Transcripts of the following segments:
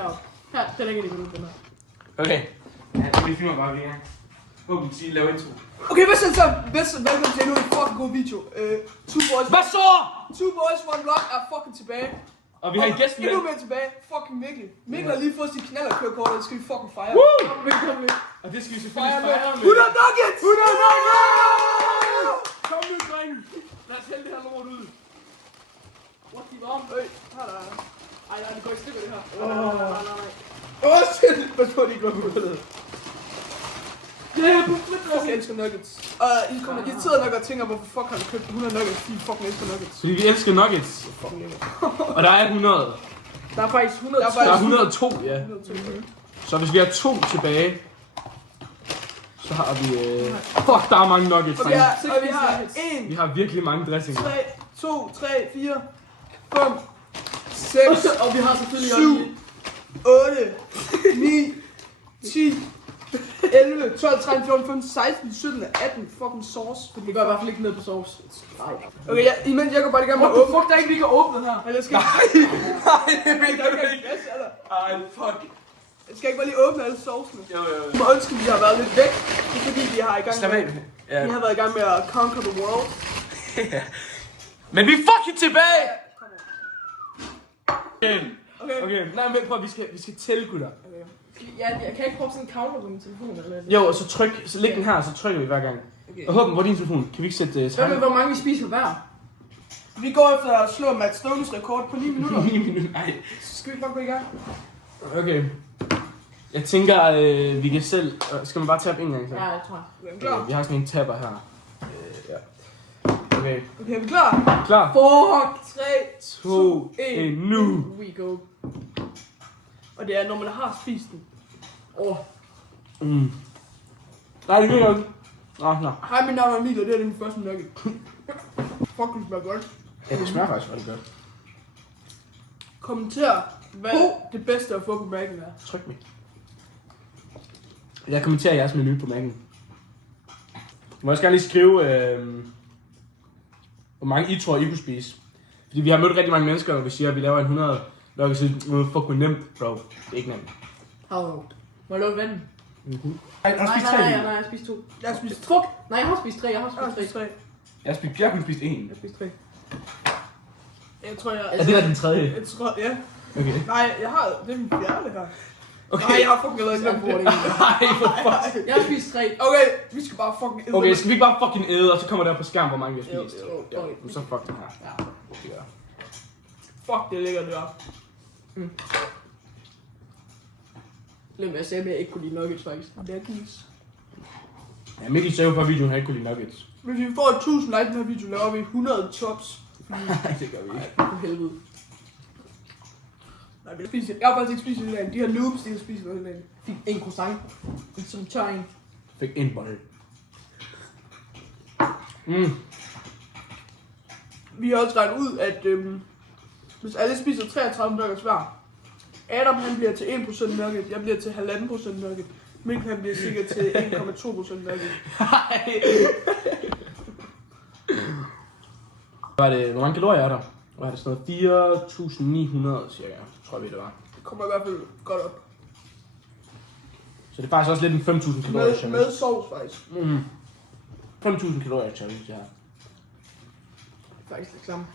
heroppe. Her, den lægger de på den her. Okay. Ja, vi filmer bare, vi er. Åbent, sige, lav intro. Okay, hvad så? Velkommen til endnu en fucking god video. Two boys, one vlog er fucking tilbage. Og vi har en gæst med. Endnu mere tilbage. Fucking Mikkel. Mikkel har lige fået sit knallerkørekort, og det skal vi fucking fejre. Woo! Velkommen. Og det skal vi selvfølgelig fejre med. 100 nuggets! 100 nuggets! Kom nu, dreng. Lad os hælde det her lort ud. What the bomb? Her der er. Ej, nej, det går i stykker det her. Nej. Åh, shit! Pas på, de ikke går på det. Fuck, Jeg elsker nuggets. Og I kommer irriteret nok og tænker, hvorfor fuck har du købt 100 nuggets? Fordi I fucking elsker nuggets. Fordi vi elsker nuggets. Fucking lækker. Og der er 100. Der er faktisk 100. Der er 102, ja. 102. Så hvis vi har 2 tilbage, så har vi... Fuck, der er mange nuggets. Og vi har 1, Vi har virkelig mange dressinger. 3, 2, 3, 4, 5, 6, Og vi har selvfølgelig 7, 8, 9, 10, 11, 12, 13, 14, 15, 16, 17, 18 fucking sauce. Det går i hvert fald ikke ned på sovs. Nej. Okay, imens jeg går bare i gang med What at the åbne. fuck, der er ikke lige kan åbne den her. Eller skal Nej, der ikke gas, eller? Ej, fuck. Jeg skal ikke bare lige åbne alle saucene. Jo. Må undskylde, vi har været lidt væk. Det er fordi, vi har i gang Slap af. Ja. Vi har været i gang med at conquer the world. Men vi er fucking tilbage! Okay, nej, men prøv, vi skal tælle, gutter. Ja, jeg kan ikke prøve sådan en counter på min telefon eller noget. Jo, og så tryk, så læg den her, så trykker vi hver gang. Okay. Og håben, hvor er din telefon? Kan vi ikke sætte Hvad med, hvor mange vi spiser hver? Vi går efter at slå Matt Stones rekord på 9 minutter. 9 minutter? Nej. Så skal vi bare gå i gang. Okay. Jeg tænker, vi kan selv... Skal man bare tabe en gang så? Ja, jeg tror. Er vi klar? Vi har sådan en tapper her. Ja. Okay. Okay, er vi klar? Klar? Fuck! 3, 2, 1, nu! We go. Og det er, når man har spist den. Nej, det kan jeg ikke. Nå. Hej, mit navn er Emil, og det er min første nugget. Fuck, det smager godt. Ja, det smager faktisk rigtig godt. Kommenter, hvad det bedste at få på Mac'en er. Tryk mig. Jeg kommenterer jeres menu på Mac'en. Du må også gerne lige skrive, hvor mange I tror, I kunne spise. Fordi vi har mødt rigtig mange mennesker, når vi siger, at vi laver en 100. Når vi siger, fuck, nemt, bro. Det er ikke nemt. How? Må jeg lukke vandet? Nej, Nej, jeg har spist 2. Jeg har spist Fuck! Nej, jeg har spist 3. Jeg har spist 3. 3. Jeg har kun spist 1. Jeg har spist 3. Jeg tror, jeg... Er det der den tredje? Jeg tror, ja. Okay. Nej, jeg har... Det er min fjerde her. Okay. Nej, jeg har fucking allerede glemt det. Nej, for fuck. Jeg har spist 3. Okay, vi skal bare fucking æde. Okay, skal vi ikke bare fucking æde, og så kommer der på skærm, hvor mange vi har spist? Jo, Ja, okay. så fuck den her. Ja. Ja. Fuck, det er lækkert, det er. Glem, jeg sagde, at jeg ikke kunne lide nuggets, faktisk. Det er gis. Ja, Mikkel sagde jo fra videoen, at han ikke kunne lide nuggets. Hvis vi får 1000 like på den her video, laver vi 100 tops. Nej, det gør vi ikke. For helvede. Nej, vi spiser. Jeg har faktisk ikke spist hele dagen. De her noobs, de har spist hele dagen. Fik en croissant. Som tør en. Fik en bolle. Vi har også regnet ud, at hvis alle spiser 33 nuggets hver, Adam han bliver til 1% nugget, jeg bliver til 1,5% nugget, Mikkel han bliver sikkert til 1,2% nugget. Hvor mange kalorier er der? Hvad er det sådan noget? 4.900 cirka, tror jeg det var. Det kommer i hvert fald godt op. Så det er faktisk også lidt en 5.000 kalorier challenge. Med sovs faktisk. 5.000 kalorier challenge, det her. Faktisk lidt klam.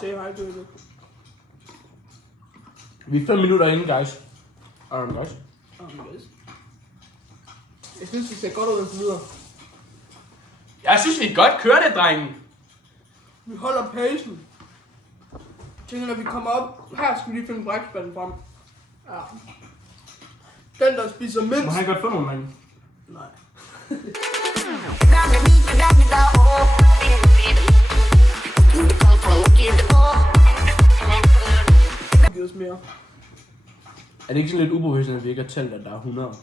Det er meget det. Vi er 5 minutter inde, guys. Guys. Jeg synes, det ser godt ud indtil videre. Jeg synes, vi godt kører det, drengen. Vi holder pacen. Jeg tænker, når vi kommer op, her skal vi lige finde brækspanden frem. Ja. Den, der spiser mindst. Må han godt få nogle, mand? Nej. Giv os mere. Er det ikke sådan lidt uprofessionelt, at vi ikke har talt, at der er 100?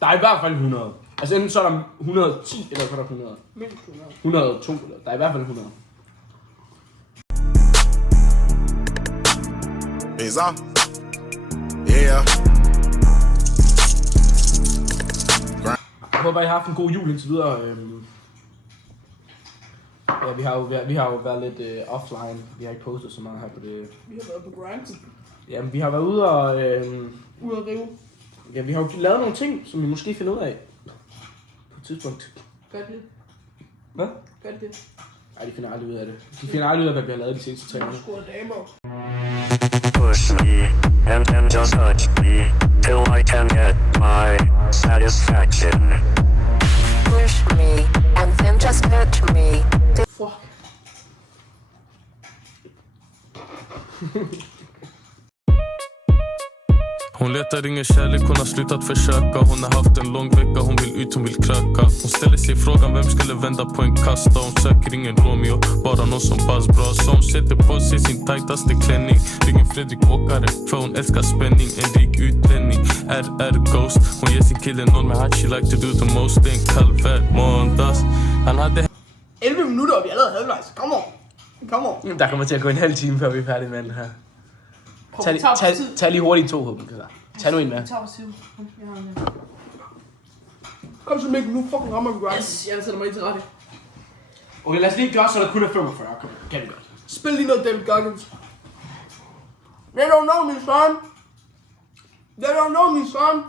Der er i hvert fald 100. Altså enten så er der 110, eller så er der 100. Mindst 100. 102, eller der er i hvert fald 100. It's on. Yeah. Jeg håber, I har haft en god jul indtil videre. Ja, vi har jo været lidt offline. Vi har ikke postet så meget her på det. Vi har været på grind. Jamen, vi har været ude og... Ude at rive. Ja, vi har jo lavet nogle ting, som vi måske finder ud af på et tidspunkt. Gør det. Hvad? Gør det. Nej, de finder aldrig ud af det. De finder aldrig ud af, hvad vi har lavet de seneste 3 måneder. Skål damer. Push me, and then just touch me, till I can get my satisfaction. Push me, and then just touch me. Fuck. Hon letar ingen kärlek, hon har slutat försöka. Hon har haft en lång vecka, hon vill ut, hon vill kröka. Hon ställer sig frågan, vem skulle vända på en kasta? Hon söker ingen Romeo, bara någon som pass bra. Så hon sätter på sig sin tajtaste klänning. Ingen Fredrik Åkare, för hon älskar spänning. En rik utlänning, RR Ghost. Hon ger sin kille någon med hatt, she like to do the most. Det är en kall värld, måndags. Han hade 11 minutter, og vi er allerede halvvejs. Come on. Come on. Der kommer til at gå en halv time, før vi er færdige med alt det her. Tag lige hurtigt 2 håb. Tag nu en med. Kom så Mikkel, nu fucking rammer vi grind. Yes, jeg sætter mig lige til rette. Okay, lad os lige gøre, så der kun er 45. Kom, kan vi godt. Spil lige noget David Goggins. They don't know me, son. They don't know me, son.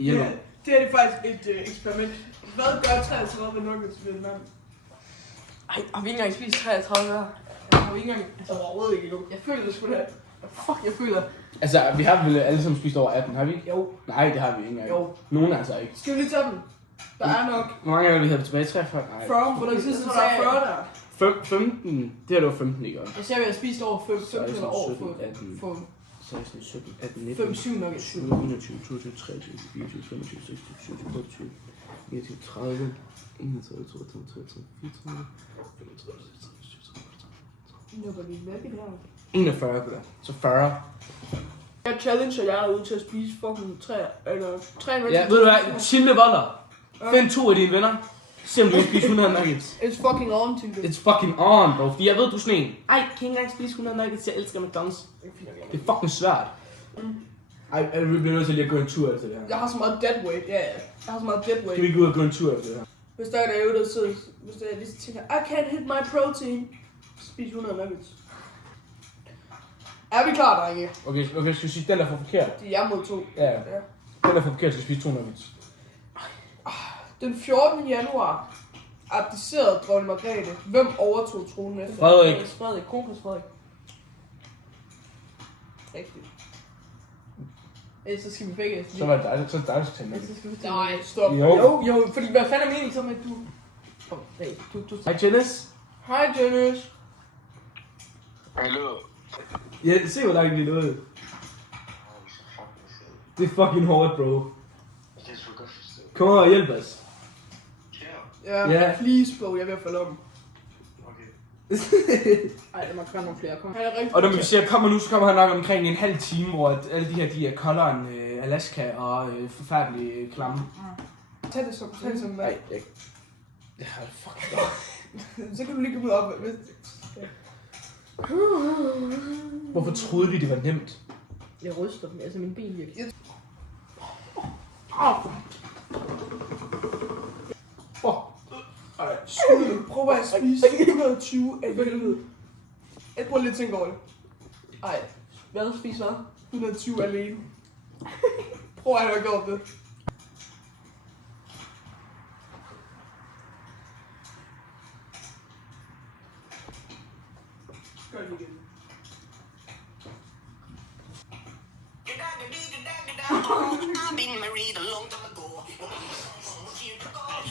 Ja, det er faktisk et eksperiment. Hvad gør 33 nuggets ved en mand? Ej, har vi ikke engang spist 33 hver? Har vi ikke engang... Altså overhovedet ikke endnu. Jeg føler det sgu da... Fuck, jeg føler... Altså, vi har vel alle sammen spist over 18, har vi ikke? Jo. Nej, det har vi ikke engang. Jo. Nogen altså ikke. Skal vi lige tage dem? Der er nok Hvor mange gange vi havde tilbage? 43? Nej. 40, for der sidste var der 40 der. 15? Det her det var 15, ikke? Jeg ser, at vi har spist over 15 eller over 17, for 16, 17, 18, 19, 5-7 nuggets. 20, 21, 22, 23, 24, 25, 26, 27, 28, 29, 30, 31, 32, 33, 34, 35, 36, 37, 41, der. Så 40. Jeg challenger jer derude til at spise fucking 3 Ja, ved du hvad? Chille volder. Find 2 af dine venner. Se om du kan spise 100 nuggets. It's fucking on til det. It's fucking on, bro. Fordi jeg ved, du er sådan en. Ej, kan ikke engang spise 100 nuggets. Jeg elsker McDonald's. Det er fucking svært. Ej, vi bliver nødt til lige at gå en tur efter det her. Jeg har så meget dead weight, ja. Jeg har så meget dead weight. Skal vi gå ud og gå en tur efter det her? Hvis der er derude, der sidder, hvis der er lige tænker, I can't hit my protein. Spis 100 nuggets. Er vi klar, drenge? Okay, skal vi sige, den er for forkert? Det er jer mod 2. Ja. Den er for forkert, skal spise 2 nuggets. Den 14. januar abdicerede dronning Margrethe. Hvem overtog tronen efter? Frederik. Kronprins Frederik. Rigtigt. Ellers så skal vi begge... Så var det dig, så er det dig, der skal tage Ellers så skal vi... Nej, stop. Jo. Fordi hvad fanden er meningen så med, at du... Hej, Janice. Hej, Janice. Hallo. Ja, se hvor langt det er nået. Det er fucking hårdt, bro. Det er sgu godt forstået. Kom og hjælp os. Ja, please, bro. Jeg er ved at falde om. Ej, der må komme nogle flere. Kom. Han er rigtig. Og når vi siger kommer nu, så kommer han nok omkring en halv time, hvor at alle de her, de er koldere end Alaska og forfærdelige klamme. Tag det som Nej, jeg... Ja, fuck. Så kan du lige komme op. Hvorfor troede vi, det var nemt? Jeg ryster dem, altså min ben virker. Skud. Prøv at spise 120 af helvede. Jeg prøver lige at tænke over det. Ej, hvad spiser hvad? 120 alene. Prøv at have gjort det. Gør det igen.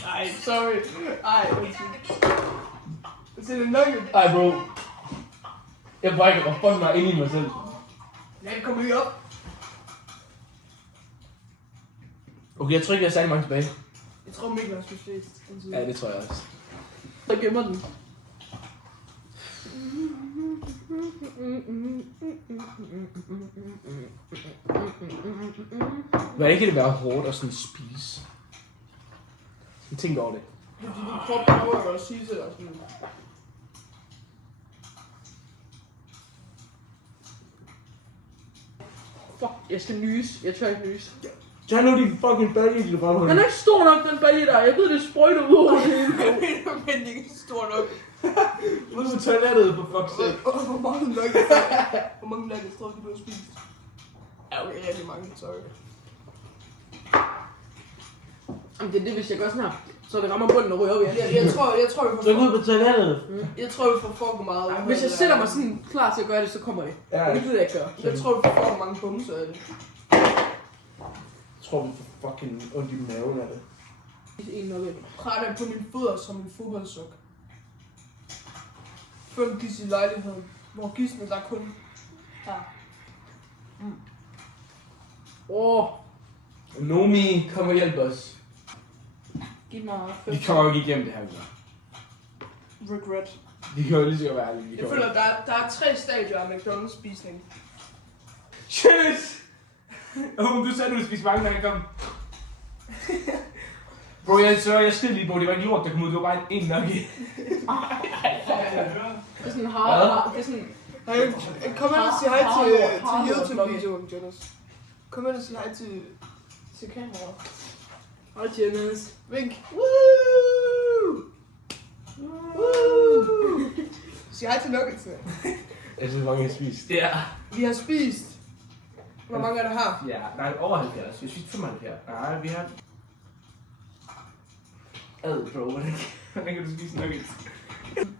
Ej, sorry. Ej, det er nugget. Ej, bro. Jeg brækker og fuck mig ind i mig selv. Jeg kan komme lige op. Okay, jeg tror ikke, jeg er særlig mange tilbage. Jeg tror Mikkel har spist flest. Ja, det tror jeg også. Så gemmer den. Hvordan kan det være hårdt at sådan spise? Jeg tænker over det. Det er fordi, din krop prøver godt at sige til dig sådan. Fuck, jeg skal nyse. Jeg tør ikke nyse. Tag nu din fucking bælge, din røvhul. Den er ikke stor nok, den bælge der. Jeg ved, det sprøjter ud over det hele. Men ikke stor nok. Ud på toilettet, for fuck's sake. Hvor mange nuggets tror du har spist? Ja, okay, rigtig mange, sorry. Jamen, det er det, hvis jeg gør sådan her. Så det rammer bunden og ryger op igen. Jeg tror, vi får... Tryk ud på toilettet. Jeg tror, vi får for meget. Hvis jeg sætter mig sådan klar til at gøre det, så kommer det. Ja. Det gider jeg ikke gøre. Jeg tror, vi får for mange bumser af det. Jeg tror, vi får fucking ondt i maven af det. En nugget. Prætter jeg på mine fødder som en fodboldsok. 5 gis i lejligheden, hvor gisene der kun her. Nomi, kom og hjælp os. Giv mig Vi kommer jo ikke igennem det her, vi Regret. Vi kan jo lige så godt være ærlige. Jeg føler, der er 3 stadier af McDonald's spisning. Shit! Du sagde, du ville spise mange, når jeg kom. Bro, jeg skid lige på, det var ikke lort, der kom ud, det var bare en nugget. Det er sådan hard. Det er sådan... Kom ind og sig hej til YouTube-videoen, Jonas. Kom ind og sig hej til kameraet. Hej, Jonas. Vink. Woo! Woo! Sig hej til nuggetsene. Jeg synes, mange har spist. Ja. Vi har spist. Hvor mange er der her? Ja, nej, over 70. Vi har spist 75. Nej, vi har... Bro, hvordan kan du spise nuggets?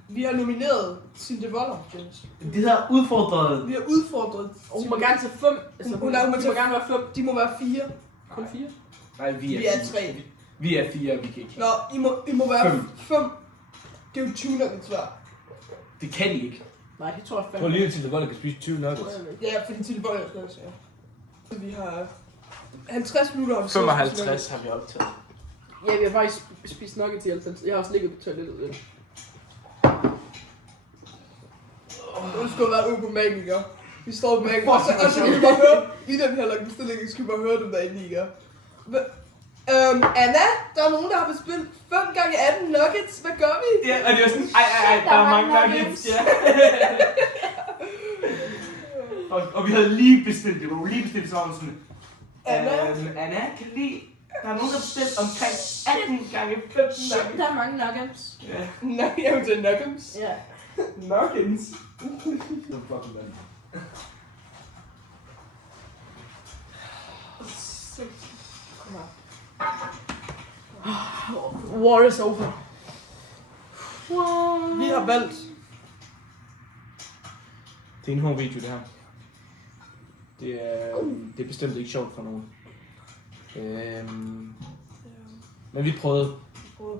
Vi har nomineret Silde Voller, Jonas. Det hedder udfordret. Vi har udfordret. Hun må gerne tage 5. Altså, Hun må gerne være 5. De må være 4. Kun 4? Nej, vi Vi er 3. Vi er 4, vi kan ikke. Nå, I må være 5. 5. Det er jo 20 nuggets hver. Det kan de ikke. Nej, det tror jeg Prøv fandme. lige til, at kan spise 20 nuggets. Ja, fordi Silde Voller skal også, ja. Vi har 50 minutter. 55 har vi optaget. Ja, vi har faktisk spist nuggets i 90. Jeg har også ligget på toilettet. Ja. Nu skal være økonomiker. Vi står på mækken, og så kan vi bare høre, i den her lange stilling, skal vi bare høre dem derinde, ikke? Anna, der er nogen, der har bestilt 5 gange 18 nuggets. Hvad gør vi? Ja, og det var sådan, ej, der er mange nuggets. Ja. og vi havde lige bestilt det, vi lige bestilt sådan. Anna, kan du lige... Der er nogen, der har bestilt omkring 18 gange 15 nuggets. Der er mange nuggets. Ja. Jeg vil til nuggets. Ja. Nuggets. Det var fucking vand. War is over. Vi har valgt. Det er en hård video, det her. Det er bestemt ikke sjovt for nogen. Men vi prøvede.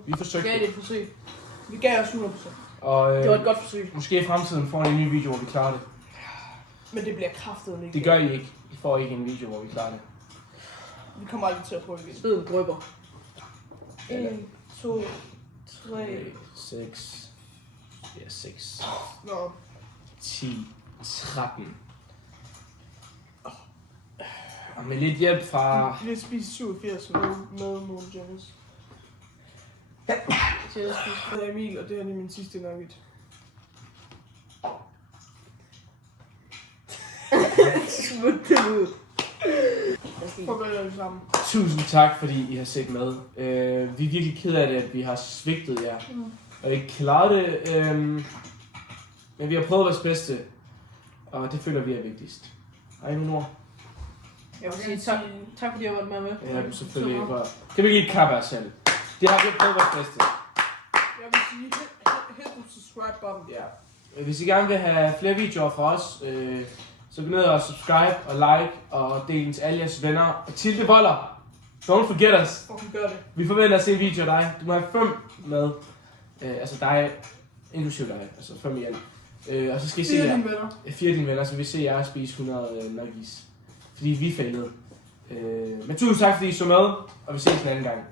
Vi forsøgte. Gav det et forsøg. Vi gav os 100%. Og Det var et godt forsøg. måske i fremtiden får I en ny video, hvor vi klarer det. Men det bliver kraftigt ikke. Det gør I ikke. I får ikke en video, hvor vi klarer det. Vi kommer aldrig til at prøve igen. Sveden drypper. 1, 2, 3. 6. Ja, 6. Nå. 10. 13. Og med lidt hjælp fra... Vi har spist 87 med Moon Jonas. Til at spise. Jeg hedder Emil, og det her er min sidste nugget. Smut det ud. Farvel alle sammen. Tusind tak, fordi I har set med. Vi er virkelig ked af det, at vi har svigtet jer. Og ikke klaret det. Men vi har prøvet vores bedste. Og det føler vi er vigtigst. Har I nogle ord? Jeg vil sige tak fordi jeg var med. Ja, selvfølgelig. Kan vi lige kappe os selv? Det har vi prøvet vores bedste. Jeg vil sige, hit the subscribe button. Ja. Hvis I gerne vil have flere videoer fra os, så gå ned og subscribe og like og del den til alle jeres venner. Og Tilde Voller, don't forget us. Fucking gør det. Vi forventer at se en video af dig. Du må have 5 med. Altså dig, inklusive dig. Altså 5 i alt. Og så skal I se 4 jer. dine venner. 4 dine venner, så vi ser jer spise 100 nuggets. Fordi vi failede. Men tusind tak fordi I så med, og vi ses en anden gang.